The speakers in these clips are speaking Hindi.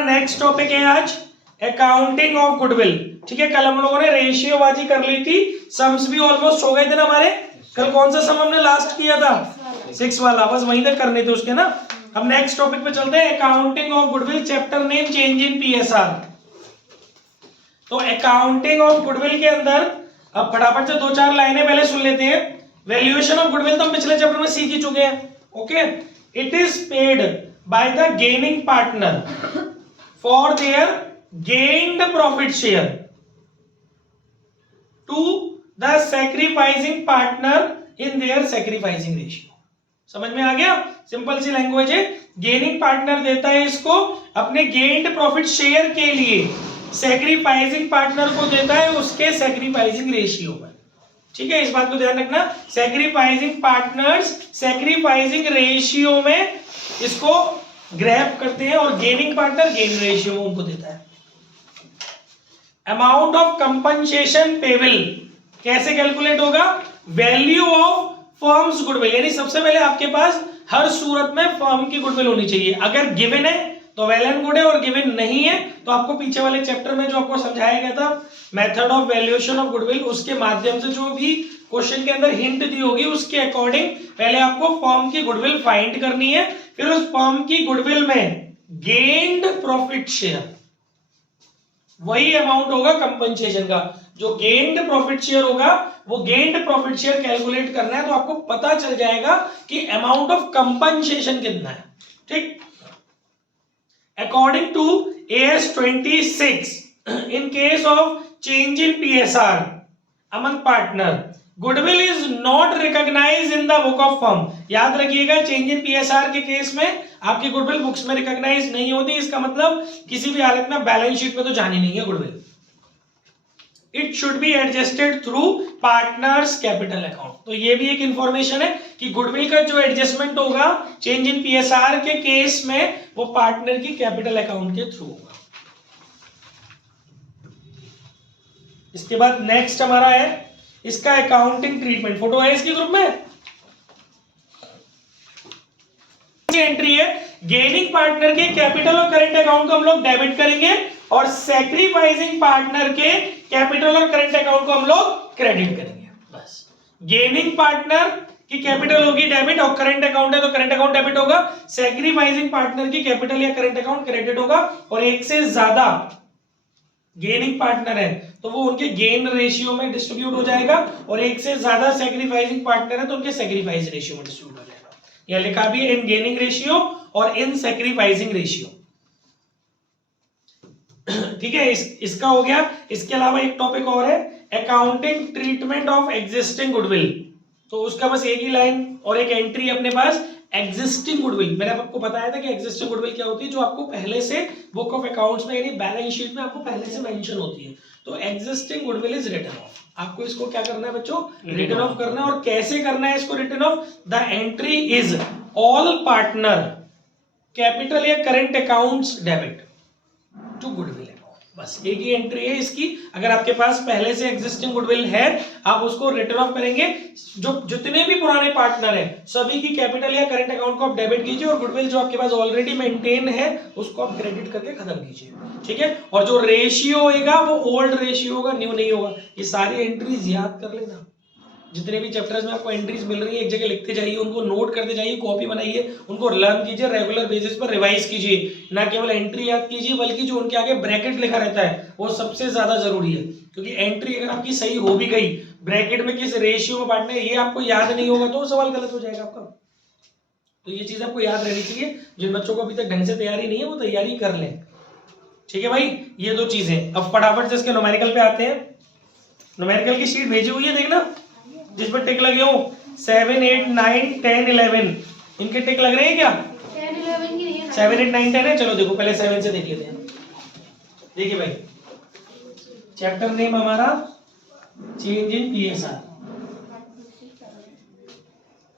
हमारा नेक्स्ट टॉपिक है आज अकाउंटिंग ऑफ गुडविल। ठीक है, कल हम लोगों ने रेशियो बाजी कर ली थी, सम्स भी ऑलमोस्ट हो गए थे ना हमारे। कल कौन सा सम हमने लास्ट किया था? 6 वाला, बस वहीं तक करने थे उसके ना। अब नेक्स्ट टॉपिक पे चलते हैं, accounting of goodwill, chapter name change in PSR. तो अकाउंटिंग ऑफ गुडविल के अंदर अब फटाफट से 2-4 लाइनें पहले सुन लेते हैं। वैल्यूएशन ऑफ गुडविल तो हम पिछले चैप्टर में सीख ही चुके हैं। Okay, it is paid by the gaining partner for their gained profit share to the sacrificing partner in their sacrificing ratio। समझ में आ गया? सिंपल सी लैंग्वेज है। गेनिंग पार्टनर देता है इसको अपने गेन्ड प्रॉफिट शेयर के लिए, सैक्रिफाइसिंग पार्टनर को देता है उसके सैक्रिफाइसिंग रेशियो में। ठीक है, इस बात को ध्यान रखना। सैक्रिफाइसिंग पार्टनर्स सैक्रिफाइसिंग रेशियो में इसको ग्रैब करते हैं और गेनिंग पार्टनर गेन रेशियो में उनको देता है। अमाउंट ऑफ कंपनसेशन पेबल कैसे कैलकुलेट होगा? वैल्यू ऑफ फर्म्स गुडविल, यानी सबसे पहले आपके पास हर सूरत में फर्म की गुडविल होनी चाहिए। अगर गिवन है तो वेल एंड गुड है, और गिवन नहीं है तो आपको पीछे वाले चैप्टर में जो आपको समझाया गया था method of valuation of goodwill, उसके माध्यम से जो भी क्वेश्चन के अंदर हिंट दी होगी उसके अकॉर्डिंग पहले आपको फर्म की गुडविल फाइंड करनी है। फिर उस फर्म की गुडविल में गेन्ड प्रॉफिट शेयर, वही अमाउंट होगा कंपनसेशन का। जो गेन्ड प्रॉफिट शेयर होगा वो गेन्ड प्रॉफिट शेयर कैलकुलेट करना है, तो आपको पता चल जाएगा कि अमाउंट ऑफ कंपनसेशन कितना है। ठीक, according to AS 26 in case of change in PSR among partner, goodwill is not recognized in the book of firm। याद रखिएगा, चेंज इन PSR के केस में आपकी गुडविल बुक्स में रिकॉग्नाइज नहीं होती। इसका मतलब किसी भी हालत में बैलेंस शीट में तो जानी नहीं है goodwill. It should be adjusted through partners capital account. तो ये भी एक इंफॉर्मेशन है कि गुडविल का जो एडजस्टमेंट होगा चेंज इन PSR के केस में वो पार्टनर की कैपिटल अकाउंट के थ्रू होगा। इसके बाद नेक्स्ट हमारा है इसका अकाउंटिंग ट्रीटमेंट। फोटो है इसके ग्रुप में। एंट्री है, गेनिंग पार्टनर के कैपिटल और करंट अकाउंट को हम लोग डेबिट करेंगे और सैक्रिफाइसिंग पार्टनर के कैपिटल और करंट अकाउंट को हम लोग क्रेडिट करेंगे। बस, गेनिंग पार्टनर की कैपिटल होगी डेबिट और करंट अकाउंट है तो करंट अकाउंट डेबिट होगा। सैक्रिफाइसिंग पार्टनर की कैपिटल या करंट अकाउंट क्रेडिट होगा। और एक से ज्यादा गेनिंग पार्टनर है तो वो उनके गेन रेशियो में डिस्ट्रीब्यूट हो जाएगा, और एक से ज्यादा सैक्रिफाइसिंग पार्टनर है तो उनके सैक्रिफाइस रेशियो में डिस्ट्रीब्यूट हो जाएगा। यह लिखा भी इन गेनिंग रेशियो और इन सैक्रिफाइसिंग रेशियो। ठीक है, इसका हो गया। इसके अलावा एक टॉपिक और है, accounting treatment of existing goodwill. तो उसका बस एक ही लाइन और एक एंट्री अपने पास, एग्जिस्टिंग गुडविल। मैंने आपको बताया था कि एग्जिस्टिंग गुडविल क्या होती है, जो आपको पहले से बुक ऑफ अकाउंट्स में यानी बैलेंस शीट में आपको पहले से मेंशन होती है। तो existing goodwill is written off. आपको इसको क्या करना है बच्चों? रिटन ऑफ करना है। और कैसे करना है इसको written off? The entry is all partner capital या current accounts debit to goodwill account. बस एक ही एंट्री है इसकी। अगर आपके पास पहले से एग्जिस्टिंग गुडविल है आप उसको रिटर्न ऑफ करेंगे। जो जितने भी पुराने पार्टनर हैं सभी की कैपिटल या करंट अकाउंट को आप डेबिट कीजिए, और गुडविल जो आपके पास ऑलरेडी मेंटेन है उसको आप क्रेडिट करके खत्म कीजिए। ठीक है, और जो रेशियो होगा वो ओल्ड रेशियो होगा, न्यू नहीं होगा। ये सारी एंट्रीज याद कर लेना। जितने भी चैप्टर्स में आपको एंट्रीज मिल रही है एक जगह लिखते जाइए, उनको नोट करते जाइए, कॉपी बनाइए, उनको लर्न कीजिए, रेगुलर बेसिस पर रिवाइज कीजिए। ना केवल एंट्री याद कीजिए बल्कि जो उनके आगे ब्रैकेट लिखा रहता है वो सबसे ज्यादा जरूरी है। क्योंकि एंट्री अगर आपकी सही हो भी गई, ब्रैकेट में किस रेशियो में बांटना है ये आपको याद नहीं होगा तो सवाल गलत हो जाएगा आपका। तो ये चीज आपको याद रहनी चाहिए। जिन बच्चों को अभी तक ढंग से तैयारी नहीं है वो तैयारी कर लें। ठीक है भाई, ये दो चीजें। अब फटाफट से इसके न्यूमेरिकल पे आते हैं। न्यूमेरिकल की शीट भेजी हुई है, देखना, जिसमें टिक लगे हो 7, 8, 9, 10, 11। इनके टिक लग रहे हैं क्या? 7, 8, 9, 10 है। चलो देखो, पहले 7 से देख लेते हैं। देखिए भाई, चैप्टर नेम हमारा चेंज इन PSR,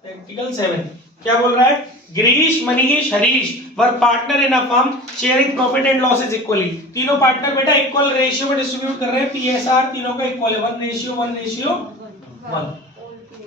प्रैक्टिकल 7। क्या बोल रहा है? Girish, Manish, Harish were partner in a firm sharing profit and losses equally. तीनों पार्टनर बेटा इक्वल रेशियो में डिस्ट्रीब्यूट कर रहे हैं। PSR तीनों का इक्वल है, 1:1:1:1।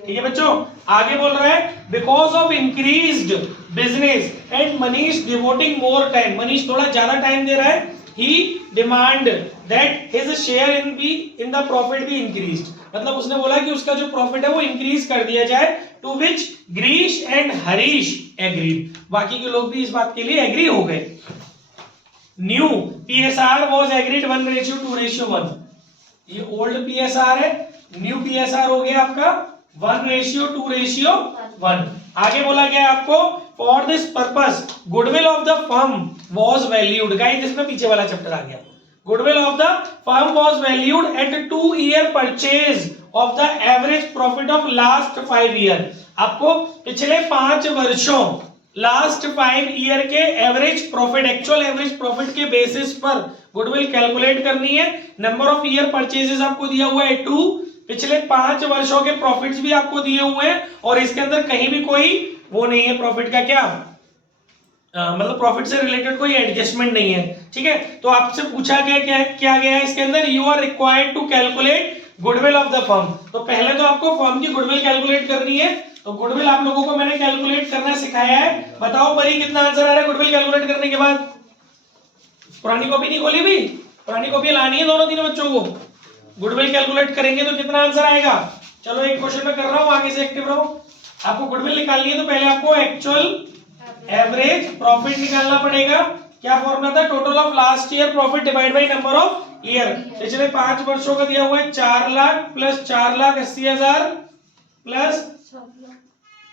ठीक है बच्चों, आगे बोल रहा है because of increased business and Manish devoting more time, Manish थोड़ा ज्यादा टाइम दे रहा है, he demand that his share in the profit be increased, मतलब उसने बोला कि उसका जो प्रॉफिट है वो इंक्रीज कर दिया जाए, to which Girish and Harish agreed, बाकी के लोग भी इस बात के लिए एग्री हो गए। न्यू पीएसआर वाज एग्रीड 1:2:1, ये ओल्ड पीएसआर है, न्यू पीएसआर हो गया आपका 1:2:1। आगे बोला गया आपको for this purpose goodwill of the firm was valued, guys इसमें पीछे वाला चैप्टर आ गया, goodwill of the firm was valued at 2-year purchase of the average profit of last 5 year, आपको पिछले 5 वर्षों लास्ट 5 ईयर के average profit, actual average profit के बेसिस पर गुडविल कैलकुलेट करनी है। नंबर ऑफ ईयर परचेजेस आपको दिया हुआ है 2, पिछले 5 वर्षों के प्रॉफिट्स भी आपको दिए हुए हैं, और इसके अंदर कहीं भी कोई वो नहीं है प्रॉफिट का, क्या मतलब प्रॉफिट से रिलेटेड कोई एडजस्टमेंट नहीं है, ठीक है। तो आपसे पूछा गया क्या गया है इसके अंदर, you are required to calculate goodwill of the firm, तो पहले तो आपको फर्म की गुडविल कैलकुलेट करनी है, तो गुडविल आप लोगों को मैंने कैलकुलेट करना सिखाया है, बताओ परी कितना आंसर आ रहा है गुडविल कैलकुलेट करने के बाद, पुरानी कॉपी नहीं खोली भी, पुरानी कॉपी लानी है दोनों तीनों बच्चों को, गुडविल कैलकुलेट करेंगे तो कितना आंसर आएगा, चलो एक क्वेश्चन में कर रहा हूं, आगे से एक्टिव रहो, आपको गुडविल निकालनी है तो पहले आपको एक्चुअल एवरेज प्रॉफिट निकालना पड़ेगा, क्या फॉर्मूला था, total of last year profit divide by number of year, पिछले 5 वर्षों का दिया हुआ है 4 लाख प्लस 4,80,000 प्लस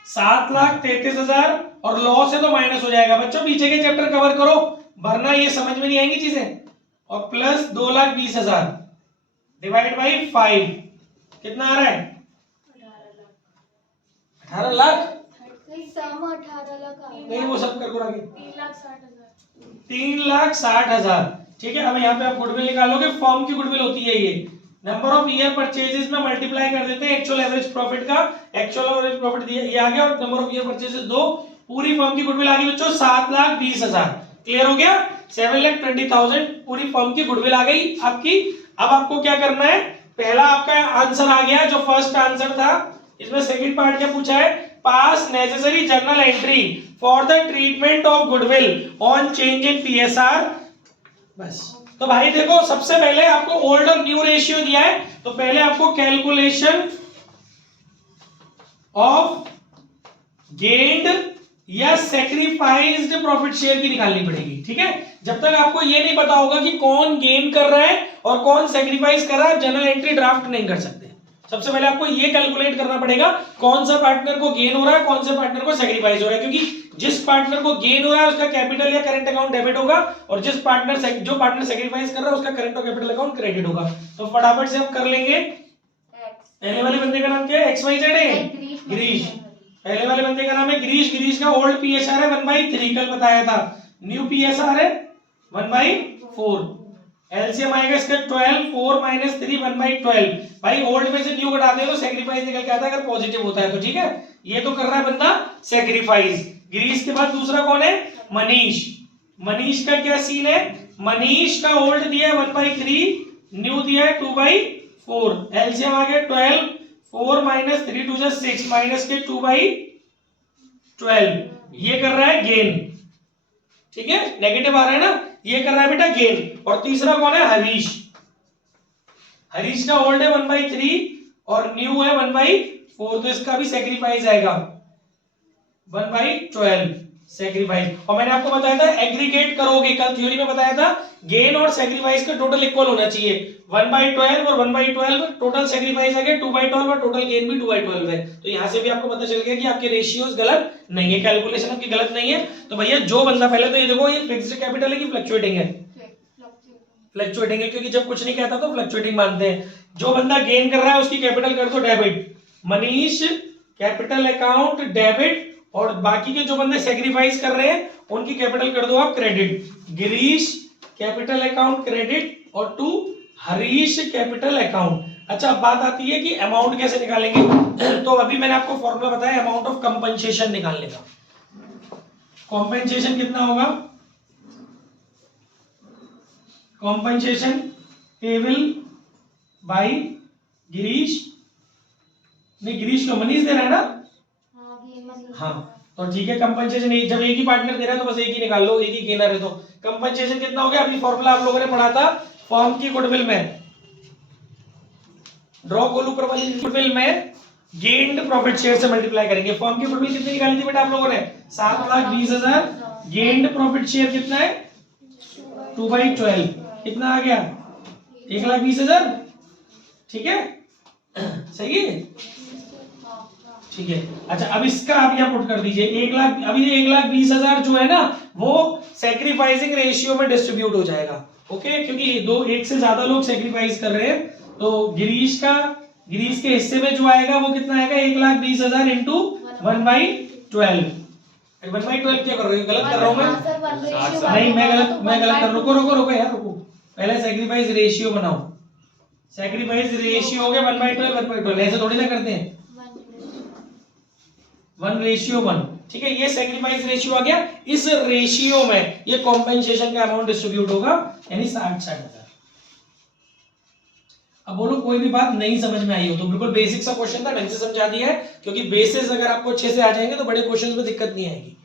7,33,000, और लॉस है तो माइनस हो जाएगा, बच्चों पीछे के चैप्टर कवर करो वरना ये समझ में नहीं आएंगी चीजें, और प्लस 2,20,000 डिवाइड बाई 5 कितना आ रहा है 18 लाख, नहीं वो सब कर आगे 3,60,000, ठीक है। अब यहाँ पे आप गुडविल निकालोगे, फॉर्म की गुडविल होती है ये, नंबर ऑफ ईयर परचेजेस में मल्टीप्लाई कर देते हैं एक्चुअल एवरेज प्रॉफिट का, एक्चुअल एवरेज प्रॉफिट ये आ गया, और नंबर ऑफ ईयर परचेजेस 2, पूरी फॉर्म की गुडविल आ गई बच्चों 7,20,000, क्लियर हो गया, 7,20,000 पूरी फॉर्म की गुडविल आ गई आपकी। अब आपको क्या करना है, पहला आपका आंसर आ गया जो फर्स्ट आंसर था, इसमें सेकंड पार्ट क्या पूछा है, पास necessary journal entry for the treatment of goodwill on change in PSR, बस। तो भाई देखो सबसे पहले आपको ओल्ड और न्यू रेशियो दिया है, तो पहले आपको कैलकुलेशन ऑफ गेन्ड या सेक्रीफाइस्ड प्रॉफिट शेयर की निकालनी पड़ेगी, ठीक है। जब तक आपको ये नहीं पता होगा कि कौन गेन कर रहा है और कौन सेक्रीफाइस कर रहा है, जर्नल एंट्री ड्राफ्ट नहीं कर सकते। सबसे पहले आपको ये कैलकुलेट करना पड़ेगा कौन सा पार्टनर को गेन हो रहा है, कौन से पार्टनर को सेक्रीफाइस हो रहा है, क्योंकि जिस पार्टनर को गेन हो रहा है उसका कैपिटल या करंट अकाउंट डेबिट होगा, और जो पार्टनर सेक्रीफाइस कर रहा है उसका करंट और कैपिटल अकाउंट क्रेडिट होगा। तो फटाफट से हम कर लेंगे, पहले वाले बंदे का नाम क्या है, XYZ है, गिरीश, पहले वाले बंदे का नाम है गिरीश, गिरीश का ओल्ड पीएसआर है 1/3, कल बताया था, न्यू पीएसआर है 1/4, एलसीएम आएगा इसका 12, 4 - 3 1/12, भाई ओल्ड में से न्यू घटाते हैं तो सेक्रीफाइस निकल के आता है अगर पॉजिटिव होता है तो, ठीक है। ये तो कर रहा है बंदा सेक्रीफाइस। गिरीश के बाद दूसरा कौन है, मनीष, मनीष का क्या सीन है, मनीष का ओल्ड दिया है 1/3, न्यू दिया है 2/4, एलसीएम आ गया 12, 4 - 3 2 6 माइनस के 2/12, ये कर रहा है गेन, ठीक है, नेगेटिव आ रहा है ना, ये कर रहा है बेटा गेन। और तीसरा कौन है, हरीश, हरीश का ओल्ड है 1/3 और न्यू है 1/4, तो इसका भी सेक्रीफाइस आएगा 1/12 सेक्रीफाइस। और मैंने आपको बताया था एग्रीगेट करोगे, कल थ्योरी में बताया था गेन और सेक्रीफाइस का टोटल इक्वल होना चाहिए, 1/12 और 1/12 टोटल सेक्रीफाइस आ गया 2/12 और टोटल गेन भी 2/12 है। तो यहां से भी आपको पता चल गया कि आपके रेशियोज गलत नहीं है, कैलकुलेशन आपकी गलत नहीं है। तो भैया जो बंदा पहले तो ये देखो ये फिक्स्ड कैपिटल है कि फ्लक्चुएटिंग है, फ्लक्चुएटिंग है, क्योंकि जब कुछ नहीं कहता तो फ्लक्चुएटिंग मानते हैं। जो बंदा गेन कर रहा है उसकी कैपिटल कर दो debit, Manish capital account debit, और बाकी के जो बंदे सेक्रीफाइस कर रहे हैं उनकी कैपिटल कर दो आप credit, Girish capital account credit और टू हरीश कैपिटल अकाउंट। अच्छा अब बात आती है कि अमाउंट कैसे निकालेंगे, तो अभी मैंने आपको फॉर्मूला बताया अमाउंट ऑफ कंपनसेशन निकालने का। कॉम्पेंसेशन कितना होगा, कॉम्पेंसेशन पेबल बाय गिरीश नहीं गिरीश को मनीष दे रहा है ना? हाँ तो ठीक है, कंपनसेशन जब एक ही पार्टनर दे रहा है तो बस एक ही निकाल लो, एक ही गेनर है तो कंपनसेशन कितना हो गया? अभी फॉर्मूला आप लोगों ने पढ़ा था फर्म की गुडविल में, ड्रॉ खोल ऊपर वाली गुडविल में गेन्ड प्रॉफिट शेयर से मल्टीप्लाई करेंगे। फर्म की गुडविल कितनी निकाली थी बेटा आप लोगों ने? 7,20,000। गेन्ड प्रॉफिट शेयर कितना है? 2/12 कितना आ गया? 1,20,000। ठीक है, सही है, ठीक है। अच्छा अब इसका आप यहाँ पुट कर दीजिए 1 लाख। अभी 1,20,000 जो है ना वो सैक्रिफाइसिंग रेशियो में डिस्ट्रीब्यूट हो जाएगा, ओके, क्योंकि एक से ज्यादा लोग सैक्रिफाइस कर रहे हैं। तो गिरीश के हिस्से में जो आएगा वो कितना आएगा? 1,20,000 इंटू 1/12। 1/12 क्या कर रहे हो? गलत कर रहा हूं मैं? नहीं मैं गलत कर। रुको यार रुको, पहले सैक्रिफाइस रेशियो बनाओ। सैक्रिफाइस रेशियो हो गया 1/12। ऐसे थोड़ी ना करते हैं, 1:1। ठीक है, ये सैक्रिफाइस रेशियो आ गया। इस रेशियो में ये कॉम्पेंसेशन का अमाउंट डिस्ट्रीब्यूट होगा, यानी 60,000। अब बोलो कोई भी बात नहीं समझ में आई हो तो, बिल्कुल बेसिक सा क्वेश्चन था, ढंग से समझा दिया है, क्योंकि बेसिस अगर आपको अच्छे से आ जाएंगे तो बड़े क्वेश्चंस में दिक्कत नहीं आएगी।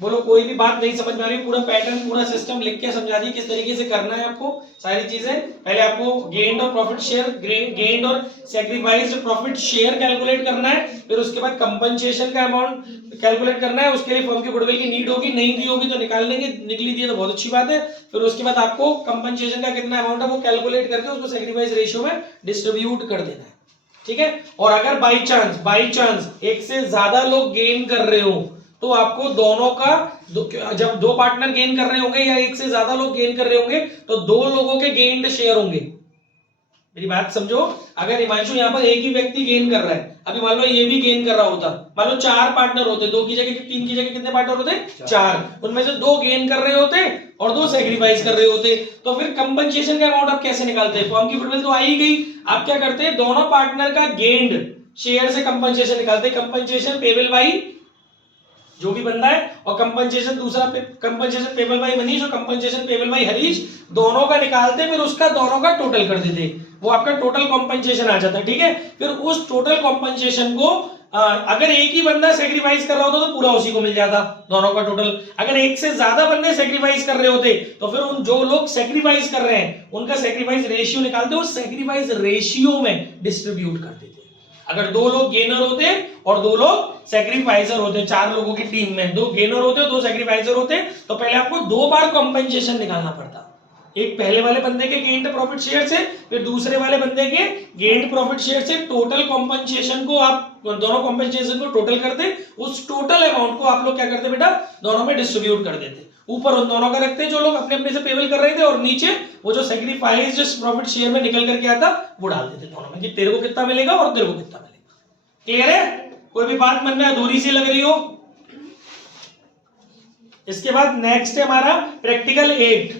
बोलो कोई भी बात नहीं समझ में आ रही? पूरा पैटर्न पूरा सिस्टम लिख के समझा दिया किस तरीके से करना है आपको सारी चीजें। पहले आपको गेन्ड और प्रॉफिट शेयर, गेन्ड और सैक्रिफाइस्ड प्रॉफिट शेयर कैलकुलेट करना है, फिर उसके बाद कंपनसेशन का अमाउंट कैलकुलेट करना है। उसके लिए फर्म की गुडविल की नीड होगी, नहीं दी होगी तो निकाल लेंगे, निकली दी है तो बहुत अच्छी बात है। फिर उसके बाद आपको कंपनसेशन का कितना अमाउंट है वो कैलकुलेट करके उसको सैक्रिफाइस रेशियो में डिस्ट्रीब्यूट कर देना है, ठीक है। और अगर बाई चांस एक से ज्यादा लोग गेन कर रहे हो तो आपको दोनों का जब दो पार्टनर गेन कर रहे होंगे या एक से ज्यादा लोग गेन कर रहे होंगे तो दो लोगों के गेन्ड शेयर होंगे। मेरी बात समझो, अगर हिमांशु यहाँ पर एक ही व्यक्ति गेन कर रहा है, अभी मान लो ये भी गेन कर रहा होता, मान लो 4 पार्टनर होते, 2 की जगह 3 की जगह कितने पार्टनर होते? 4। उनमें से 2 गेन कर रहे होते और 2 सैक्रिफाइस कर रहे होते, तो फिर कंपनसेशन का अमाउंट आप कैसे निकालते हैं? फर्म की गुडविल तो आ ही गई, आप क्या करते हैं? दोनों पार्टनर का गेन्ड शेयर से कंपनसेशन निकालते। कंपनसेशन पेबल बाई जो भी बंदा है, और कंपनसेशन दूसरा कंपनसेशन पेबल बाई मनीष और कंपनसेशन पेबल बाई हरीश, दोनों का निकालते, फिर उसका दोनों का टोटल कर देते, वो आपका टोटल कंपनसेशन आ जाता है, ठीक है। फिर उस टोटल कंपनसेशन को अगर एक ही बंदा सैक्रिफाइस कर रहा होता तो पूरा उसी को मिल जाता, दोनों का टोटल। अगर एक से ज्यादा बंदे सैक्रिफाइस कर रहे होते तो फिर उन जो लोग सैक्रिफाइस कर रहे हैं उनका सैक्रिफाइस रेशियो निकालते, उस सैक्रिफाइस रेशियो में डिस्ट्रीब्यूट कर देते। अगर 2 लोग गेनर होते और 2 लोग सैक्रिफाइसर होते, 4 लोगों की टीम में 2 गेनर होते और 2 सैक्रिफाइसर होते, तो पहले आपको 2 बार कंपनसेशन निकालना पड़ता, एक पहले वाले बंदे के गेन्ड प्रॉफिट शेयर से, फिर दूसरे वाले बंदे के गेन्ड प्रॉफिट शेयर से। टोटल कंपनसेशन को आप दोनों कंपनसेशन को टोटल करते, उस टोटल अमाउंट को आप लोग क्या करते बेटा? दोनों में डिस्ट्रीब्यूट कर देते। ऊपर उन दोनों का रखते जो लोग अपने अपने से पेबल कर रहे थे, और नीचे वो जो सैक्रिफाइस्ड प्रॉफिट शेयर में निकल करके आता वो डाल देते दोनों में, कि तेरे को कितना मिलेगा और तेरे को कितना मिलेगा। क्लियर है? कोई भी बात मन में अधूरी सी लग रही हो? इसके बाद नेक्स्ट है हमारा practical 8।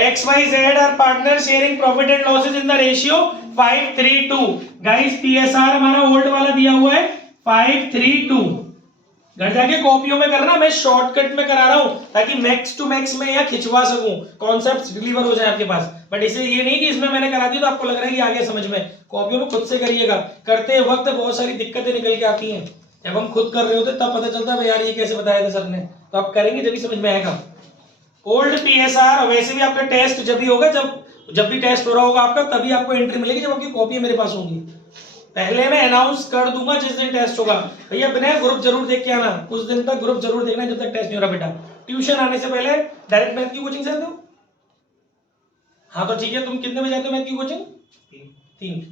XYZ are partners sharing profit and losses in the ratio 5:3:2। Guys PSR हमारा ओल्ड वाला दिया हुआ है 5:3:2। घर जाके कॉपियों में करना, मैं शॉर्टकट में करा रहा हूं ताकि मैक्स टू मैक्स में यहाँ खिंचवा सकूं, कॉन्सेप्ट्स डिलीवर हो जाए आपके पास। बट इसे ये नहीं कि इसमें मैंने करा दी तो आपको लग रहा है कि आगे समझ में। कॉपियों में खुद से करिएगा, करते वक्त बहुत सारी दिक्कतें निकल के आती हैं। जब हम खुद कर रहे होते तब पता चलता है यार ये कैसे बताया था सर ने, तो आप करेंगे जब भी समझ में आएगा। ओल्ड PSR वैसे भी आपका टेस्ट जब भी होगा, जब भी टेस्ट हो रहा होगा आपका, तभी आपको एंट्री मिलेगी जब आपकी कॉपी मेरे पास होंगी। पहले मैं अनाउंस कर दूंगा जिस दिन टेस्ट होगा, भैया बिना ग्रुप जरूर देख के आना, कुछ दिन तक ग्रुप जरूर देखना जब तक टेस्ट नहीं हो रहा बेटा। ट्यूशन आने से पहले डायरेक्ट मैथ की कोचिंग से आते हो? हाँ तो ठीक है, तुम कितने बजे आते हो मैथ की कोचिंग?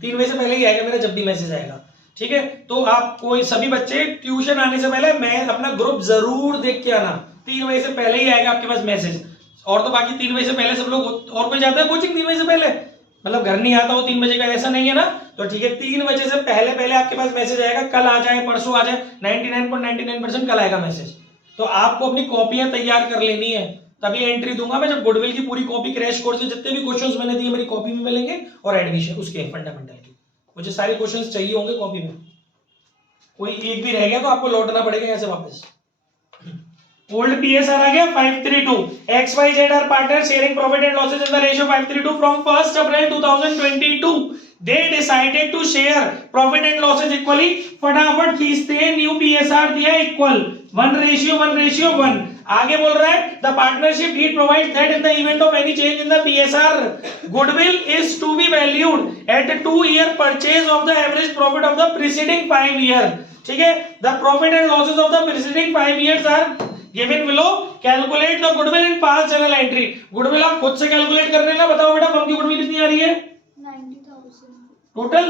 3 बजे से पहले ही आएगा मेरा, जब भी मैसेज आएगा, ठीक है। तो आप कोई सभी बच्चे ट्यूशन आने से पहले मैं अपना ग्रुप जरूर देख के आना, 3 बजे से पहले ही आएगा आपके पास मैसेज। और तो बाकी 3 बजे से पहले सब लोग, और कोई जाता है कोचिंग 3 बजे से पहले? मतलब घर नहीं आता वो 3 बजे का, ऐसा नहीं है ना? तो ठीक है, 3 बजे से पहले आपके पास मैसेज आएगा, कल आ जाए परसों आ जाए, 99.99% कल आएगा मैसेज। तो आपको अपनी कॉपियां तैयार कर लेनी है, तभी एंट्री दूंगा मैं। जब गुडविल की पूरी कॉपी क्रैश कोर्स से जितने भी क्वेश्चंस मैंने दिए मेरी कॉपी में मिलेंगे, और एडमिशन उसके फंडामेंटल की, मुझे सारे क्वेश्चंस चाहिए होंगे कॉपी में। कोई एक भी रह गया तो आपको लौटना पड़ेगा यहाँ से वापस। ओल्ड PSR आ गया 532. XYZ are partners sharing profit and losses in the ratio 532 from 1st April 2022. They decided to share profit and losses equally. फटाफट खींचते हैं. न्यू PSR दिया इक्वल 1:1:1. आगे बोल रहा है the partnership deed provides that in the event of any change in the PSR, goodwill is to be valued at 2-year purchase of the average profit of the preceding 5 year. ठीक है. The profit and losses of the preceding 5 years are given below. Calculate the goodwill in past journal entry. goodwill आप खुद से कैलकुलेट कर लेना. बताओ बेटा फर्म की goodwill कितनी आ रही है? 90,000 टोटल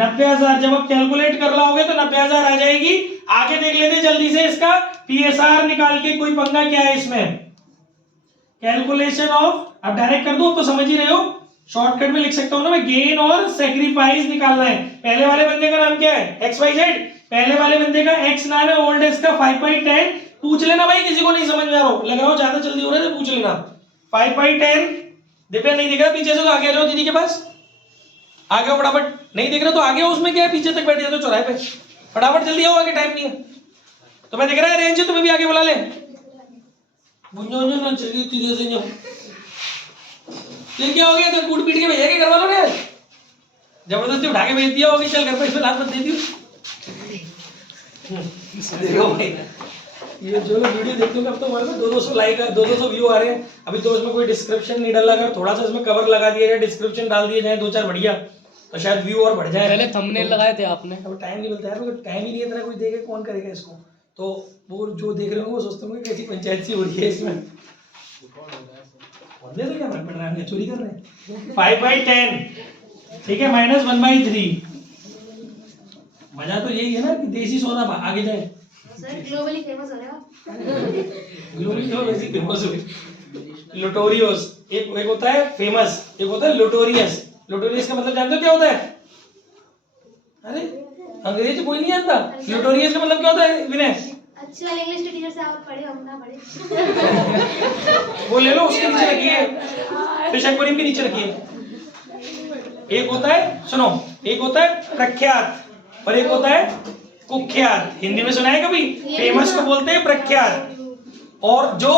90,000. जब आप कैलकुलेट कर रहोगे तो 90,000 आ जाएगी. आगे देख लेते जल्दी से इसका PSR निकाल के. कोई पंगा क्या है इसमें? कैलकुलेशन ऑफ, अब डायरेक्ट कर दो तो समझ ही रहे हो. शॉर्टकट में लिख सकता हूं ना मैं. गेन और सेक्रीफाइस निकालना है. पहले वाले बंदे का नाम क्या है? XYZ. पहले वाले बंदे का X नाम है. ओल्ड एज का 5/10. पूछ लेना भाई, किसी को नहीं समझ में आ रहा हो, लग रहा हो ज्यादा जल्दी हो रहा है तो पूछ लेना. 5/10. दिव्या नहीं दिख रहा पीछे से तो आगे आ जाओ दीदी के पास. आगे आओ फटाफट. नहीं दिख रहा तो आगे आओ. उसमें क्या है, पीछे तक बैठ जाओ तो चौराहे पे. फटाफट जल्दी आओ, आगे टाइम नहीं है. तुम्हें दिख रहा है रेंज? तुम्हें भी आगे बुला ले. बुंजो ना चलिए इतनी देर से जाओ. ये क्या हो गया? तो कूट पीट के भैया के घर वालों ने जबरदस्ती उठा के भेज दिया होगी. चल घर पे इसमें लात मत दे दियो. देखो भाई, ये जो लोग वीडियो देखते हो अब तो हमारे पास 200 लाइक 200 व्यू आ रहे हैं. अभी तो इसमें कोई डिस्क्रिप्शन नहीं डाला. अगर थोड़ा सा इसमें कवर लगा दिया जाए, डिस्क्रिप्शन डाल दिए जाए 2-4 बढ़िया, तो शायद व्यू और बढ़ जाए. पहले थंबनेल लगाए थे आपने. अब टाइम नहीं मिलता है, तो टाइम ही नहीं है इतना. कोई देखे कौन करेगा इसको? तो वो जो देख रहे होंगे वो सोचते होंगे कैसी पंचायत सी हो रही है इसमें. बंदे तो क्या फर्क पड़ रहा है, चोरी कर रहे हैं. 5/10 ठीक है, -1/3. मजा तो यही है ना कि देसी सौदा आगे जाए. सर ग्लोबली फेमस हो रहे हो. ग्लोबली तो वैसे फेमस हो. लोटोरियस एक होता है फेमस, एक होता है लोटोरियस. लोटोरियस का मतलब जानते हो क्या होता है? अरे अंग्रेजी कोई नहीं जानता. लोटोरियस का मतलब क्या होता है विनय? अच्छे वाले इंग्लिश के टीचर से आप पढ़े हम ना पढ़े. वो ले लो, उसके नीचे रखिए. फिश एक्वेरियम के नीचे रखिए. एक होता है, सुनो, एक होता है प्रख्यात और एक होता है कुख्यात. हिंदी में सुना है कभी? फेमस को बोलते हैं प्रख्यात, और जो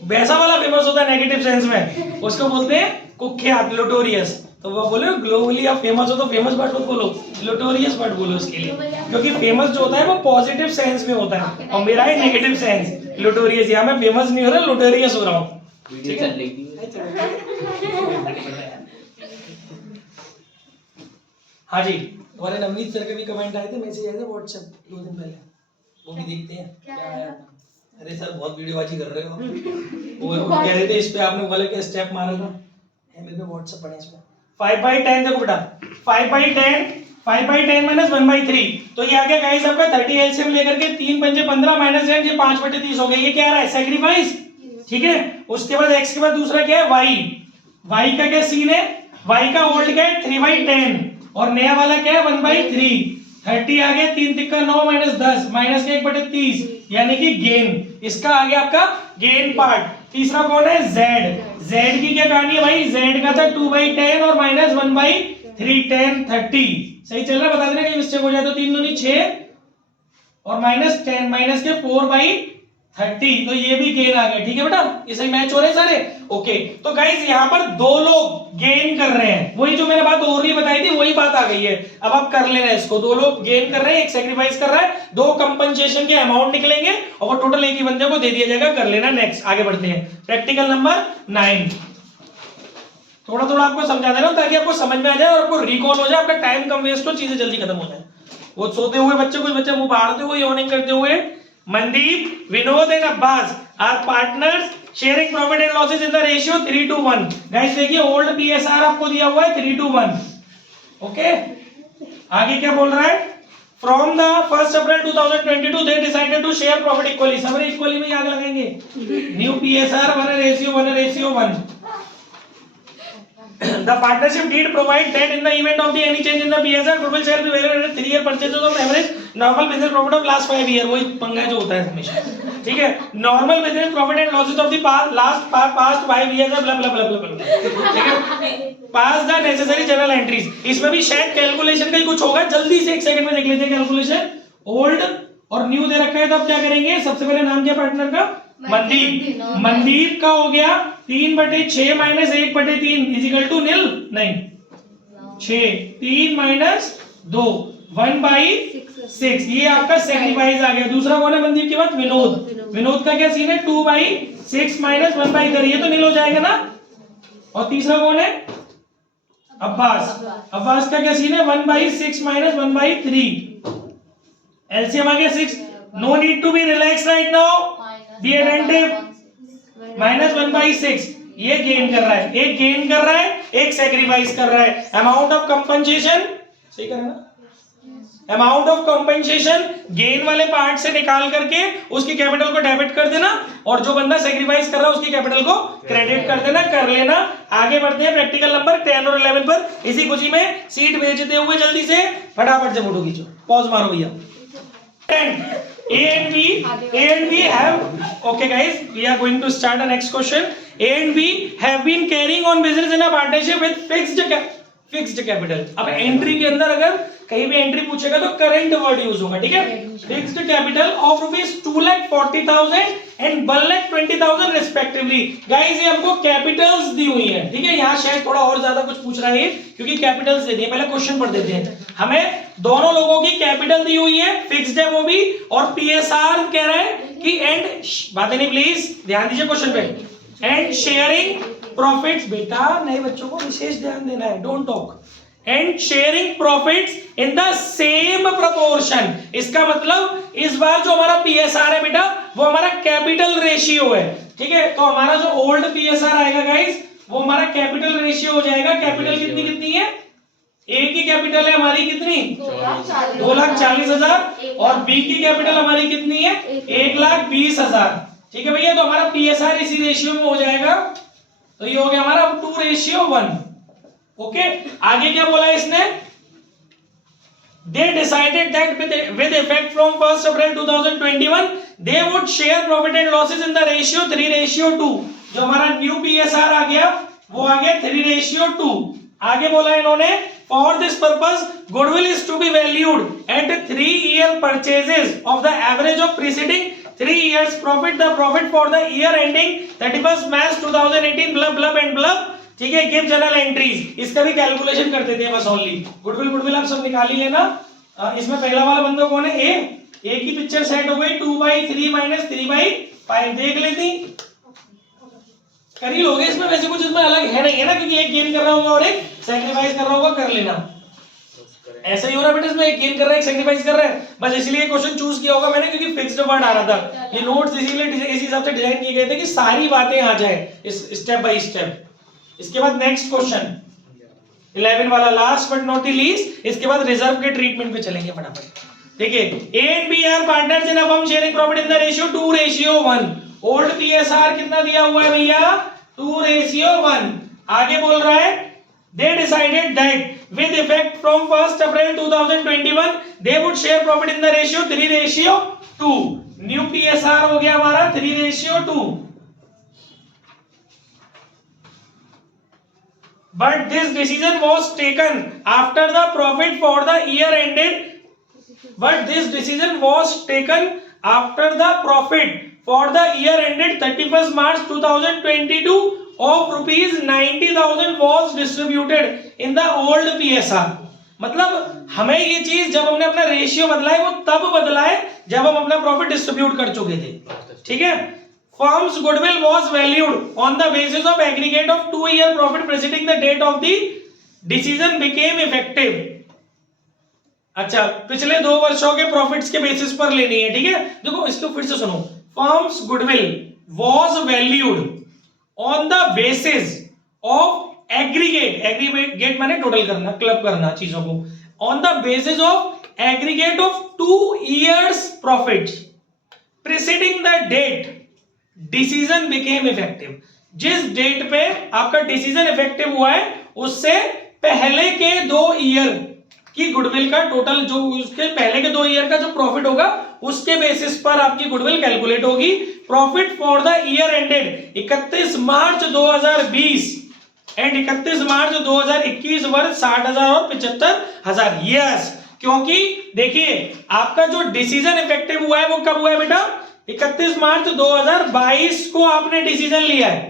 वैसा वाला फेमस होता है नेगेटिव सेंस में उसको बोलते हैं कुख्यात, लोटोरियस. तो वो बोले ग्लोबली आप फेमस हो तो फेमस वर्ड मत बोलो, लोटोरियस वर्ड बोलो इसके लिए, क्योंकि फेमस जो होता है वो पॉजिटिव सेंस में होता है और मेरा है नेगेटिव सेंस. लोटोरियस, या मैं फेमस नहीं हो रहा, लोटोरियस हो रहा हूँ. ठीक है. हाँ जी, तुम्हारे नवनीत सर के भी कमेंट आए थे, मैसेज आए थे व्हाट्सएप 2 दिन पहले. वो भी देखते हैं क्या आया था. अरे सर बहुत वीडियोबाजी कर रहे हो. वो कह रहे थे इस पे आपने वाले क्या स्टेप मारा था. है मेरे पे व्हाट्सएप पढ़े इसमें. 5/10 देखो बेटा, 5/10 माइनस 1/3. तो ये आ गया गाइस आपका 30 एलसीएम लेकर के 3 पंजे 15 माइनस ये 5/30 हो गया. ये क्या आ रहा है? सेक्रीफाइस. ठीक है. उसके बाद x के बाद दूसरा क्या है? y का क्या सीन है? y का ओल्ड क्या है? 3/10 और नया वाला क्या है? 1/3. 30 आ गया, 3 तिक्का 9 माइनस 10 माइनस 1/30 यानी कि गेन. इसका आ गया आपका गेन पार्ट. तीसरा कौन है? z की क्या कहानी है भाई? z का था 2/10 और माइनस 1/3 10 30. सही चल रहा है? बता देना कहीं मिस्टेक हो जाए तो. 3 दूनी 6 और माइनस 10 माइनस के 4/30. तो ये भी गेन आ गया. ठीक है बेटा, ये सही मैच हो रहे हैं सारे. ओके. तो गाइस यहाँ पर 2 लोग गेन कर रहे हैं. वही जो मैंने बात ओरली बताई थी वही बात आ गई है. अब आप कर लेना इसको. 2 लोग गेन कर रहे हैं, एक सेक्रीफाइस कर रहा है. 2 कंपनसेशन के अमाउंट निकलेंगे और वो टोटल एक ही बंदे को दे दिया जाएगा. कर लेना. नेक्स्ट आगे बढ़ते हैं. Practical number 9. थोड़ा थोड़ा आपको समझा दे रहा हूं ताकि आपको समझ में आ जाए और आपको रिकॉल हो जाए, आपका टाइम कम वेस्ट हो, चीजें जल्दी खत्म हो जाए. वो सोते हुए बच्चे, कुछ बच्चे मुंह बाहरते हुए, यॉर्निंग करते हुए. Mandeep, Vinod and Abbas are partners sharing profit and losses in the ratio 3:1. Guys देखिए ओल्ड PSR आपको दिया हुआ है 3:1. ओके. आगे क्या बोल रहा है? From the 1st April 2022 they decided to share profit equally. सब इक्वली में आगे लगाएंगे. New PSR 1:1. The partnership deed provide that in the event of any change in the PSR, goodwill shall be valued at 3-year purchases of average normal business profit of last 5 year. वही पंगा जो होता है हमेशा. ठीक है. Normal business profit and losses of the past 5 years of blah blah blah blah blah. ठीक है. Pass the necessary journal entries. इसमें भी शायद कैलकुलेशन का ही कुछ होगा. जल्दी से 1 सेकंड में देख लेते हैं कैलकुलेशन. ओल्ड और न्यू दे रखा है तो अब क्या करेंगे, सबसे पहले नाम क्या पार्टनर का, मनदीप। मनदीप का हो गया 3/6 माइनस 1/3 इज इक्वल टू नील, नहीं 6, 3 माइनस 2 1/6, ये आपका सेक्रीफाइस आ गया। दूसरा कौन है मनदीप के बाद, विनोद। विनोद का क्या सीन है, 2/6 माइनस 1/3, ये तो नील हो जाएगा ना। और तीसरा कौन है, अब्बास। अब्बास का क्या सीन है, 1/6 माइनस 1/3, एलसीएम आ गया 6। No need to be relax right now, be attentive. Minus 1/6, ये गेन कर रहा है, एक गेन कर रहा है, एक सैक्रिफाइस कर रहा है। अमाउंट ऑफ कंपनसेशन, सही कर रहा है ना, अमाउंट ऑफ कंपनसेशन गेन वाले पार्ट से निकाल करके उसकी कैपिटल को डेबिट कर देना, और जो बंदा सैक्रिफाइस कर रहा है उसकी कैपिटल को क्रेडिट कर देना, कर लेना। आगे बढ़ते हैं प्रैक्टिकल नंबर 10 और 11 पर। इसी खुशी में सीट भेजते हुए जल्दी से फटाफट से फोटो खींचो, पॉज मारो भैया। A and B have, okay guys, we are going to start the next question. A and B have been carrying on business in a partnership with fixed capital. अब एंट्री के अंदर अगर कहीं भी एंट्री पूछेगा तो करंट वर्ड यूज होगा, ठीक है। Fixed capital of ₹2,40,000 and 1,20,000 respectively. Guys ये हमको कैपिटल्स दी हुई है, ठीक है। यहाँ शायद थोड़ा और ज्यादा कुछ पूछ रहा है क्योंकि कैपिटल्स दे दिए। पहले क्वेश्चन पढ़ देते हैं। हमें दोनों लोगों की कैपिटल दी हुई है, फिक्स्ड है वो भी, और पीएसआर कह रहा है कि एंड, बातें नहीं प्लीज, ध्यान दीजिए क्वेश्चन पे। एंड शेयरिंग प्रॉफिट्स, बेटा नए बच्चों को विशेष ध्यान देना है, don't talk. And sharing profits in the same proportion. इसका मतलब इस बार जो हमारा पीएसआर है बेटा वो हमारा कैपिटल रेशियो है, ठीक है। तो हमारा जो ओल्ड पीएसआर आएगा गाइस वो हमारा कैपिटल रेशियो हो जाएगा। कैपिटल कितनी है, ए की कैपिटल है हमारी कितनी, 2,40,000, और बी की कैपिटल हमारी कितनी है, 1,20,000, ठीक है भैया। तो हमारा पीएसआर इसी रेशियो में हो जाएगा। तो ये हो गया हमारा 2:1। ओके, आगे क्या बोला इसने, they decided that with effect from 1st April 2021 they would share profit and losses in the ratio 3:2। जो हमारा न्यू पीएसआर आ गया वो आ गया 3:2। आगे बोला इन्होंने, for this purpose goodwill is to be valued at 3-year purchases of the average of preceding 3 years profit, the profit for the year ending 31st March 2018 blah blah and blah, ठीक है। गिव जनरल एंट्रीज, इसका भी कैलकुलेशन कर देते हैं बस ओनली। गुडविल आप सब निकाल ही लेना। इसमें पहला वाला बंदा कौन है, ए की पिक्चर सेट हो गई 2/3 माइनस 3/5, देख लेती कर ही लोगे। इसमें वैसे कुछ इसमें अलग है नहीं है ना, क्योंकि एक गेन कर रहा होगा और एक सैक्रिफाइस कर रहा होगा, कर लेना। ऐसा ही हो रहा है बेटा, इसमें एक गेन कर रहा है एक सैक्रिफाइस कर रहा है, बस इसलिए क्वेश्चन चूज किया होगा मैंने क्योंकि फिक्स्ड वर्ड आ रहा था। ये नोट्स इसीलिए इस हिसाब से डिजाइन किए गए थे कि सारी बातें आ जाए इस स्टेप बाय स्टेप। इसके बाद नेक्स्ट क्वेश्चन 11 वाला, लास्ट बट नॉट लीस्ट। इसके बाद रिजर्व के ट्रीटमेंट पे चलेंगे फटाफट। देखिए, A and B are partners in a firm sharing profit in the ratio 2:1। Old PSR कितना दिया हुआ है भैया, 2:1। आगे बोल रहा है, they decided that with effect from 1st April 2021 they would share profit in the ratio 3:2। New PSR हो गया हमारा 3:2। But this decision was taken after the profit for the year ended. But this decision was taken after the profit for the year ended 31st March 2022 of ₹90,000 was distributed in the old PSR। मतलब हमें ये चीज जब हमने अपना रेशियो बदला है वो तब बदला है जब हम अपना प्रॉफिट डिस्ट्रीब्यूट कर चुके थे, ठीक है। Firm's goodwill was valued on the basis of aggregate of 2-year profit preceding the date of the decision became effective। अच्छा, पिछले 2 वर्षों के प्रॉफिट्स के बेसिस पर लेनी है, ठीक है। देखो इसको फिर से सुनो, Firm's goodwill was valued on the basis of aggregate माने टोटल करना, क्लब करना चीजों को, on the basis of aggregate of 2 years profits preceding the date decision became effective. जिस डेट पे आपका डिसीजन इफेक्टिव हुआ है उससे पहले के 2 ईयर की गुडविल का टोटल, जो उसके पहले के 2 ईयर का जो प्रॉफिट होगा उसके बेसिस पर आपकी गुडविल कैलकुलेट होगी। Profit for the year ended 31 March 2020 and 31 March 2021 worth 60,000 और 75,000। यस, क्योंकि देखिए आपका जो डिसीजन इफेक्टिव हुआ है वो कब हुआ है बेटा, 31 मार्च 2022 को आपने डिसीजन लिया है,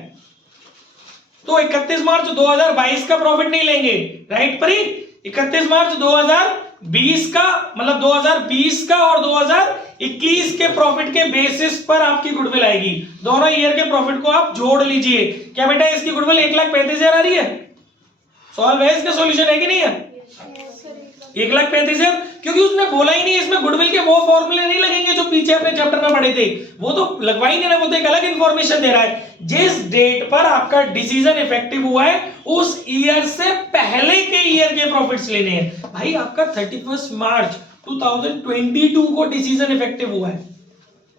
तो 31 मार्च 2022 का प्रॉफिट नहीं लेंगे, राइट परी। 31 मार्च 2020 का मतलब 2020 का और 2021 के प्रॉफिट के बेसिस पर आपकी गुडविल आएगी। दोनों ईयर के प्रॉफिट को आप जोड़ लीजिए। क्या बेटा इसकी गुडविल 1,35,000 आ रही है? सॉल्व है, इसका सॉल्यूशन है कि नहीं है? 1,35,000, क्योंकि उसने बोला ही नहीं इसमें गुडविल के वो फॉर्मूले नहीं लगेंगे जो पीछे अपने चैप्टर में पढ़े थे, वो तो लगवा ही नहीं रहा, वो तो एक अलग इंफॉर्मेशन दे रहा है। जिस डेट पर आपका डिसीजन इफेक्टिव हुआ है उस ईयर से पहले के ईयर के प्रॉफिट्स लेने हैं। भाई आपका 31 मार्च 2022 को डिसीजन इफेक्टिव हुआ है,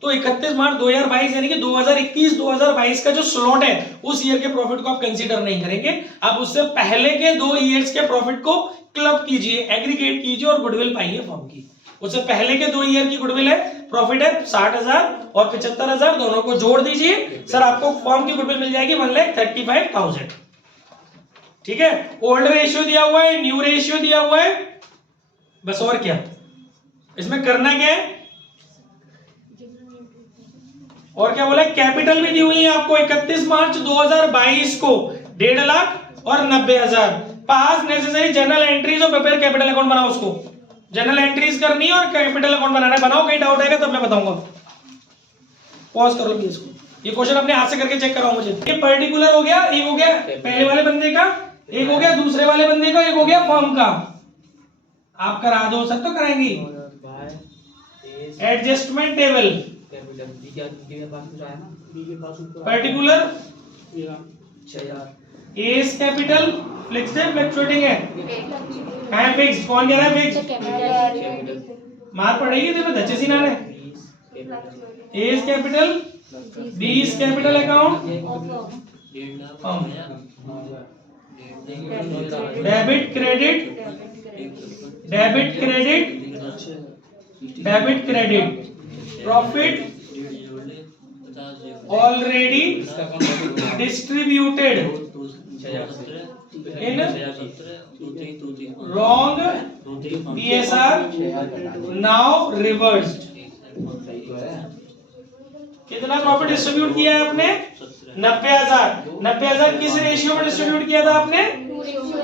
तो 31 मार्च 2022 यानी कि 2021-2022 का जो स्लॉट है उस ईयर के प्रॉफिट को आप कंसीडर नहीं करेंगे। आप उससे पहले के 2 ईयर्स के प्रॉफिट को क्लब कीजिए, एग्रीगेट कीजिए और गुडविल पाइए फॉर्म की। उससे पहले के 2 ईयर की गुडविल है, प्रॉफिट है 60,000 और 75,000, दोनों को जोड़ दीजिए सर, आपको फॉर्म की गुडविल मिल जाएगी 1,35,000। ठीक है, ओल्ड रेशियो दिया हुआ है, न्यू रेशियो दिया हुआ है, बस और क्या इसमें करना क्या है, और क्या बोला, कैपिटल भी दी हुई है आपको 31 मार्च 2022 को 1.5 लाख और 90,000। पास नेसेसरी जनरल एंट्रीज और प्रिपेयर कैपिटल अकाउंट बनाओ, उसको जनरल एंट्रीज करनी है और कैपिटल अकाउंट बनाना है, बनाओ, कहीं डाउट आएगा तब मैं बताऊंगा। पॉज कर लो इसको, ये क्वेश्चन अपने हाथ से करके चेक कराओ मुझे। ये पर्टिकुलर हो गया, एक हो गया पहले वाले बंदे का, एक हो गया दूसरे वाले बंदे का, एक हो गया फॉर्म का। आप करा दो सर, तो कराएंगी adjustment table particulars capital fixed है फ्लक्चुएटिंग है फिक्स, कौन कह रहा है फिक्स, मार पड़ेगी तुम्हें धच्चे ना ने। एस कैपिटल बीस capital account debit credit debit credit debit credit profit already distributed in wrong PSR now reversed. कितना प्रॉफिट डिस्ट्रीब्यूट किया है आपने? 90,000। 90,000 किस रेशियो में डिस्ट्रीब्यूट किया था आपने?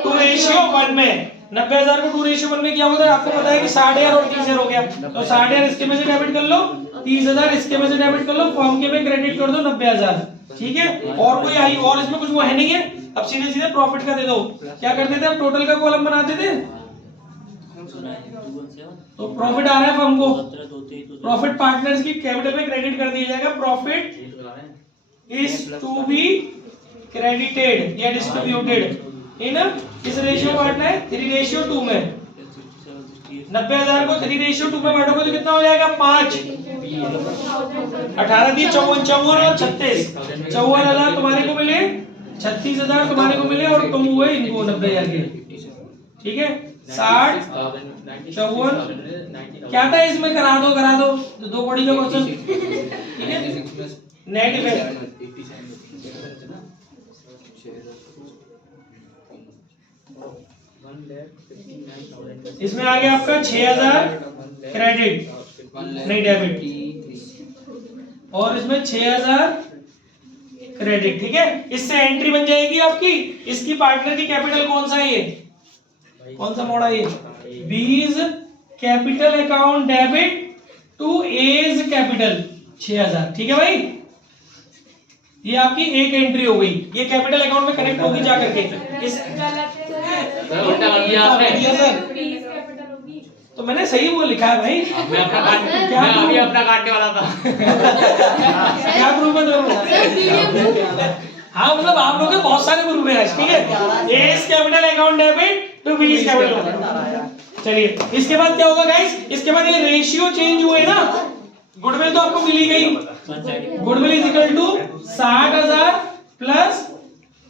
2:1 में। 90,000 को 2:1 में किया होता है, आपको पता है कि 60,000 और 30,000 हो गया, तो 60,000 इसके में से डेबिट कर लो, 30,000 इसके में से डेबिट कर लो, फॉर्म के में क्रेडिट कर दो 90,000। ठीक है, और कोई आई और इसमें कुछ वो है नहीं है, अब सीधे सीधे प्रॉफिट का दे दो। क्या करते थे अब, टोटल का कॉलम बनाते थे, तो प्रॉफिट आ रहा है फर्म को, प्रॉफिट पार्टनर्स की कैपिटल में क्रेडिट कर दिया जाएगा, profit is to be credited या डिस्ट्रीब्यूटेड इन किस रेशियो बांटना है? 3:2 में। 90,000 को 3:2 में बांटोगे तो कितना हो जाएगा? 5। 18 दी 54 और 36, 54,000 तुम्हारे को मिले, 36,000 तुम्हारे को मिले और तुम हुए इनको 90,000 के। ठीक है, 60 54 क्या था इसमें, करा दो तो 2 बॉडी का क्वेश्चन। ठीक है, नेट इफेक्ट इसमें आ गया आपका 6,000 क्रेडिट नहीं डेबिट, और इसमें 6,000 क्रेडिट। ठीक है, इससे एंट्री बन जाएगी आपकी, इसकी पार्टनर की कैपिटल कौन सा है, ये कौन सा मोड है, ये B's capital account debit to A's capital 6,000। ठीक है भाई, ये आपकी एक एंट्री हो गई, ये कैपिटल अकाउंट में कनेक्ट होगी जा करके इस तो मैंने सही वो लिखा है भाई, मैं अपना काटने वाला था। क्या प्रूफ है दोनों? हाँ मतलब आप लोग के बहुत सारे प्रूफ है। ठीक है, A's capital account debit to B capital. चलिए इसके बाद क्या होगा गाइस, इसके बाद ये रेशियो चेंज हुए ना, गुडविल तो आपको मिली गई, goodwill is equal to 60,000 plus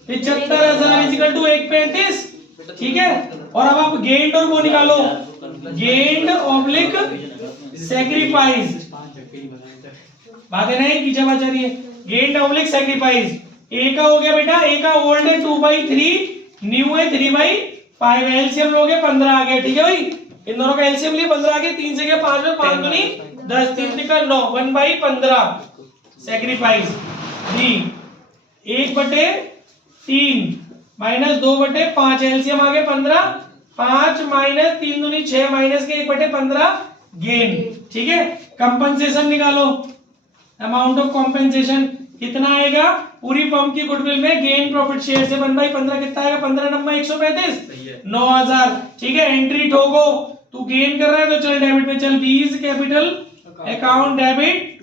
75,000 is equal to 135। ठीक है, और अब आप गेंड और वो निकालो, गेंड ऑब्लिक सैक्रिफाइस, बातें नहीं पीछे बात जा रही है, गेंड ऑब्लिक सैक्रिफाइस। ए का हो गया बेटा, ए का ओल्ड है 2/3, न्यू है 3/5, एलसीएम लोगे 15 आ गया। ठीक है भाई, इन दोनों का एलसीएम लिए 15 आ गए, 3 से गया 5 में, 5 दूनी 10, 3 निकल 9, 1/15 सैक्रिफाइस दी 1/3 माइनस 2/5 एलसीएम आ गया 15, 5 माइनस 3 दूनी 6 माइनस के 1/15 गेन। ठीक है, कंपनसेशन निकालो, अमाउंट ऑफ कॉम्पेंसेशन कितना आएगा पूरी फर्म की गुडविल में गेन प्रॉफिट शेयर से 1/15 कितना आएगा 15 नंबर 135 9000। ठीक है, एंट्री ठोको, तू गेन कर रहा है तो चल डेबिट में चल, बीज capital account debit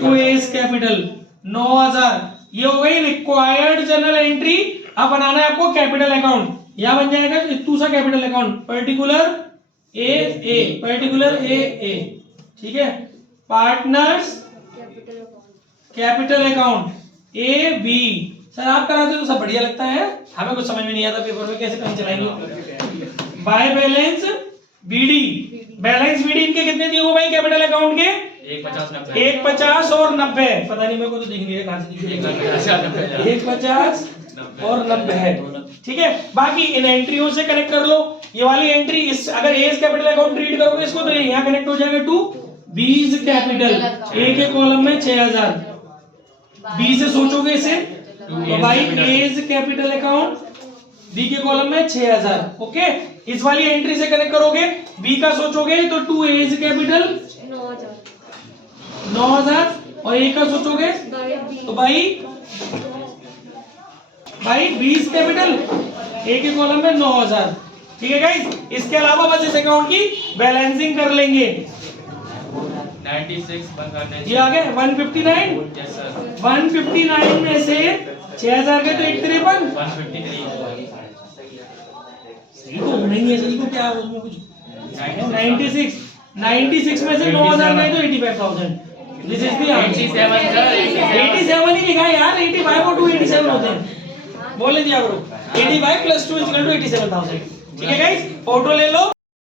to S capital 9000। ये हो गई रिक्वायर्ड जर्नल एंट्री। अब बनाना है आपको कैपिटल अकाउंट, यहां बन जाएगा इतू सा capital account particular A particular A. ठीक है, partners capital account A B. Sir आप कराते हो तो सब बढ़िया लगता है, हमें कुछ समझ में नहीं आता पेपर में कैसे पेन चलाएंगे। By balance BD, balance BD इनके कितने दिए हुए भाई कैपिटल अकाउंट के 150 और 90, पता नहीं मेरे को तो दिख नहीं रहा कहां से दिख रहा है 150 और 90 है। ठीक है, बाकी इन एंट्रियों से कनेक्ट कर लो। ये वाली एंट्री इस अगर एज कैपिटल अकाउंट रीड करोगे इसको तो यहाँ कनेक्ट हो जाएगा टू बीज कैपिटल, ए के कॉलम में 6000, बी से सोचोगे इसे तो भाई एज कैपिटल अकाउंट बी के कॉलम में 6000। ओके, इस वाली एंट्री से कनेक्ट करोगे, बी का सोचोगे तो टू एज कैपिटल 9000 और ए का सोचोगे तो भाई बीज कैपिटल ए के कॉलम में 9000। ठीक है गाइस, इसके अलावा बस इस अकाउंट की बैलेंसिंग कर लेंगे। 96 ये आ गए 159, 159 में से 6000 गए तो 153, 153 सही तो नहीं है, सही को क्या उसमें कुछ 96 में से 9000 गए तो 85000। दिस इज द 87 ही लिखा है यार, 85 और 287 होते हैं, बोल दिया करो 85 + 2 = 87000। ठीक है गाइस, फोटो ले लो।